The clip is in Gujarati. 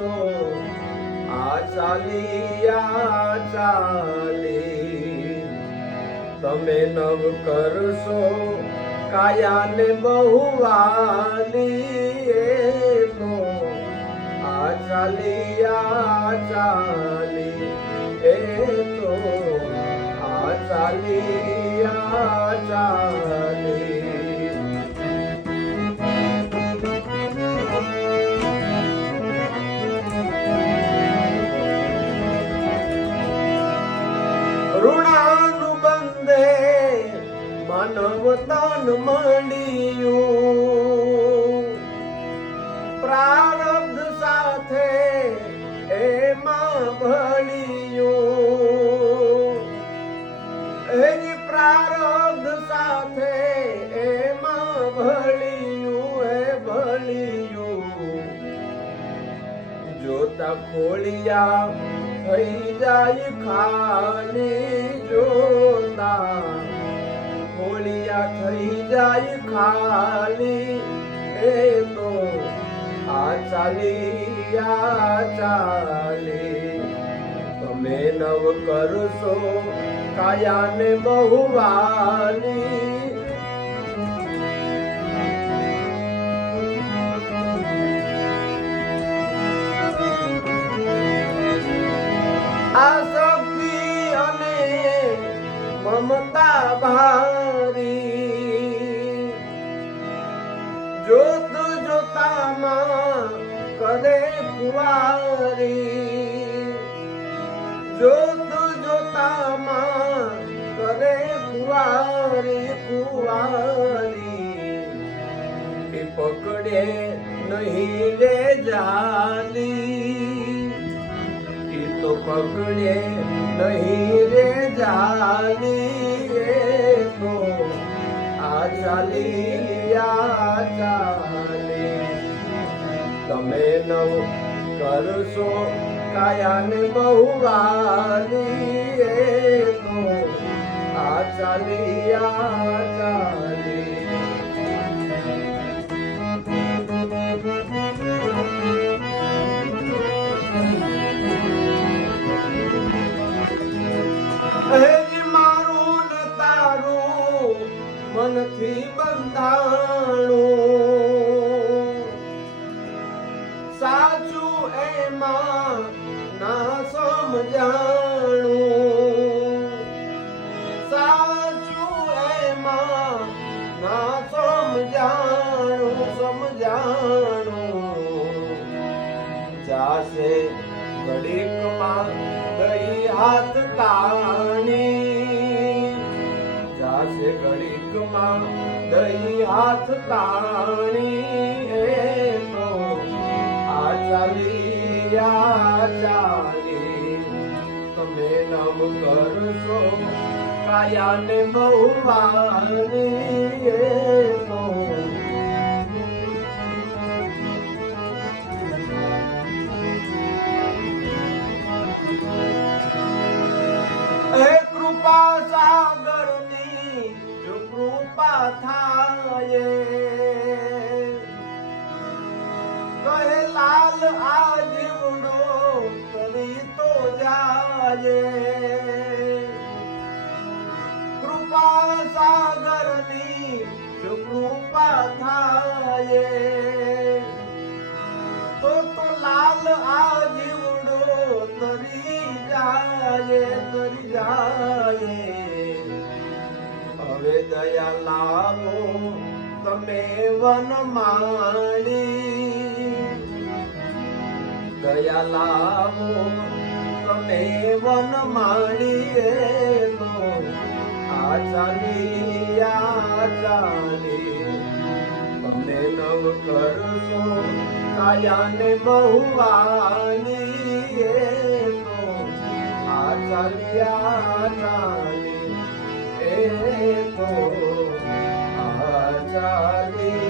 તો આ ચાલી ચાલી. તમે નવ કરશો, કાયાને બહુ વાલી આ ચાલી આ ચાલી એ તો આ ચાલી ચાલી માનવ માંડ્યું. પ્રારબ્ધ સાથે એમાં ભળ્યું એની પ્રારબ્ધ સાથે એમાં ભળ્યું એ ભળ્યું જોતા ખોળિયા થઈ જાય ખાલી જોતા. ખોલિયા થઈ જાય ખાલી. એ તો આ ચાલી આ ચાલી તમે નવ કરશો કાયાને બહુ કુવારી જોત જોતામાં કરે કુવારી કુવારી એ પકડે નહીં લે જાલી એ તો પકડે નહીં રે જાલી એ આ ચાલી આ તમે નવ કરશો? કાયાને બહુ વાલી એ તો આ ચાલી આ ચાલી મનથી બંધાણું. સમજાણું સાચું એમાં ના સમજાણું સમજાણું. જાશે ઘડીકમાં ગઈ હાથ તાણી. જાશે ઘડીકમાં દઈ હાથ તાણી. એ ચાલી. તમે નામ કરશો? કાયાને બહુ હે કૃપા સાગરની કૃપા થાય. કહે, લાલ આ જીવડો કરી તો જાય. કૃપા સાગરની કૃપા થાય. તો તો લાલ આ જીવડો તરી જાય તરી જાય. હવે દયા લાવો તમે વન માળી દયા લાવો, તમે વન માણીએ તો આ ચાલી આ ચાલી તમે નવ કરશો, કાયાને બહુ વાલી એ તો આ ચાલી ચાલી એ તો આ ચાલી